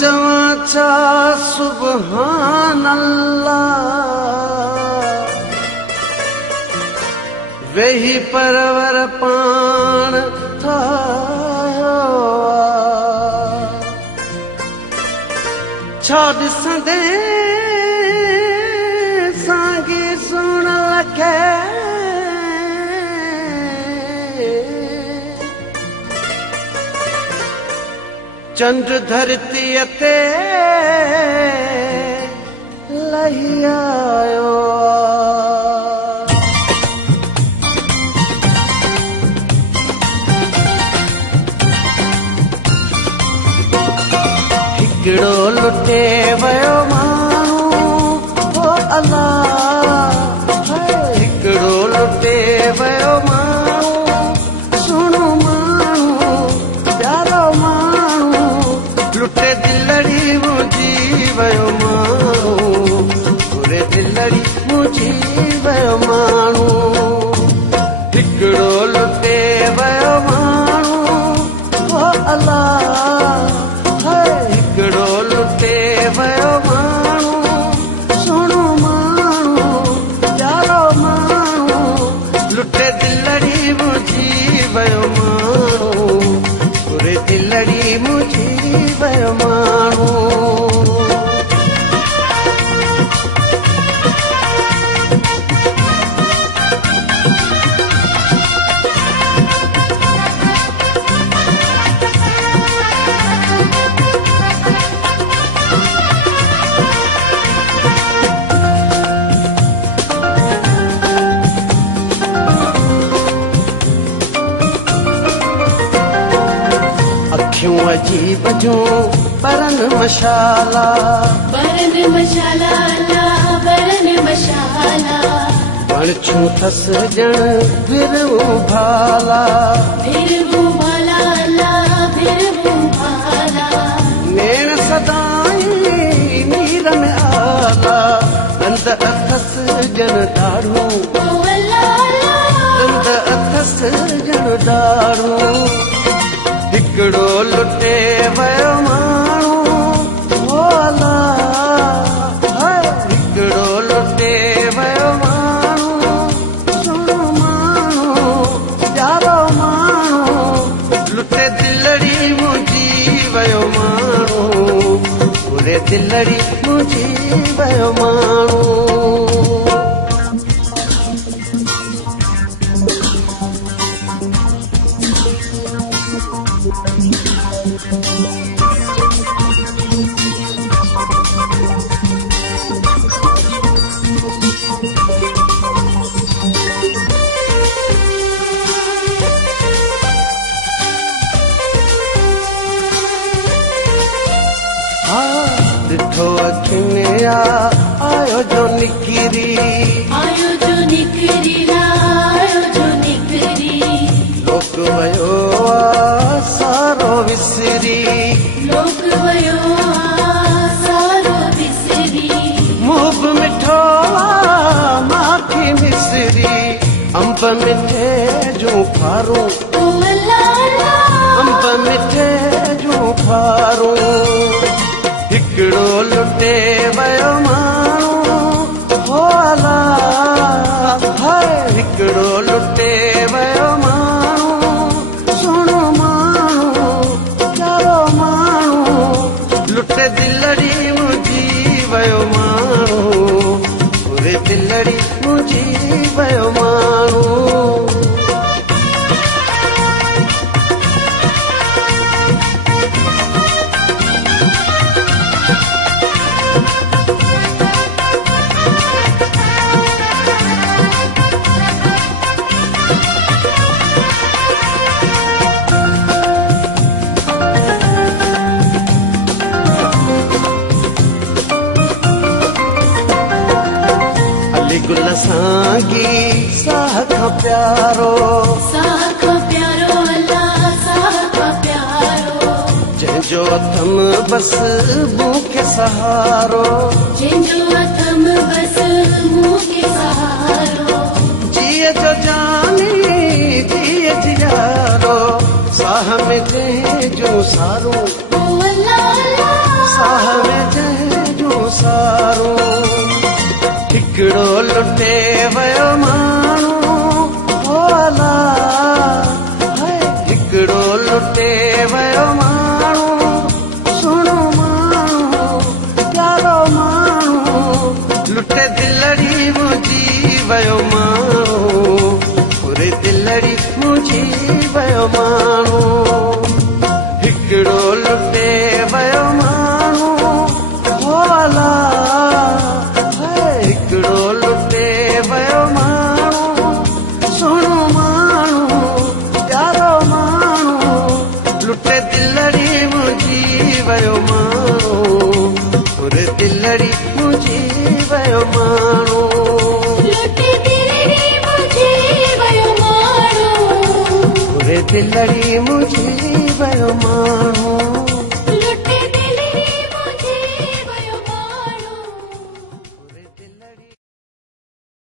चवां छा सुभान अल्लाह वेही परवर पाण ठाहियो छा ॾिसंदे साॻी सुण लखे चंड धरतीअ ते लही आयो हिकिड़ो लुटे वियो माण्हू ओ अल्लाह हिकिड़ो लुटे वियो माण्हू सुहिणो माण्हू प्यारो माण्हू लुटे दिलड़ी मुंहिंजी वियो माण्हू पूरे दिलड़ी मुंहिंजी वियो माण्हू हिकिड़ो लुटे वियो माण्हू ओ अल्लाह हिकिड़ो लुटे वियो माण्हू सुहिणो माण्हू प्यारो माण्हू लुटे दिलड़ी मुंहिंजी वियो माण्हू पूरे दिलड़ी मुंहिंजी वियो माण्हू अखियूं अजीब जूं बरन मशाला वणछूं थस ॼण फिरूं भाला नेण सदाई नीर में आला दंद अथस ॼण दाढ़ूं दंद अथस ॼण दाढ़ूं हिकिड़ो लुटे वियो माण्हू ओ अल्लाह हिकिड़ो लुटे वियो माण्हू सुहिणो माण्हू प्यारो माण्हू लुटे दिलड़ी मुंहिंजी वियो माण्हू पूरे दिलड़ी मुंहिंजी वियो माण्हू ॾिठो अखियुनि आयो जो निकिरी लोक वियो सारो विसरी मुंहुं बि मिठो माखी मिसरी अंब मिठे जूं फारूं अंब मिठे जूं फारूं हिकिड़ो लुटे वियो माण्हू ओ अल्लाह हिकिड़ो लुटे वियो माण्हू सुहिणो माण्हू प्यारो माण्हू लुटे दिलड़ी मुंहिंजी वियो माण्हू पूरे दिलड़ी मुंहिंजी वियो माण्हू गुल सांगी साह खां प्यारो जंहिंजो अथम बस मूंखे सहारो जीअ जो जानी जीअ जियारो साह में जंहिंजो सारो लुटे वियो माण्हू हो अला हिकिड़ो लुटे वियो माण्हू सुहिणो माण्हू प्यारो माण्हू लुटे दिलड़ी मुंहिंजी वियो माण्हू पूरे दिलड़ी मुंहिंजी वियो माण्हू हिकिड़ो लुटे वियो माण्हू हो अला हिकिड़ो लुटे वियो माण्हू सुहिणो माण्हू प्यारो माण्हू लुटे दिलड़ी मुंहिंजी वियो माण्हू पूरे दिलड़ी मुंहिंजी वियो माण्हू पूरे दिलड़ी मुंहिंजी वियो माण्हू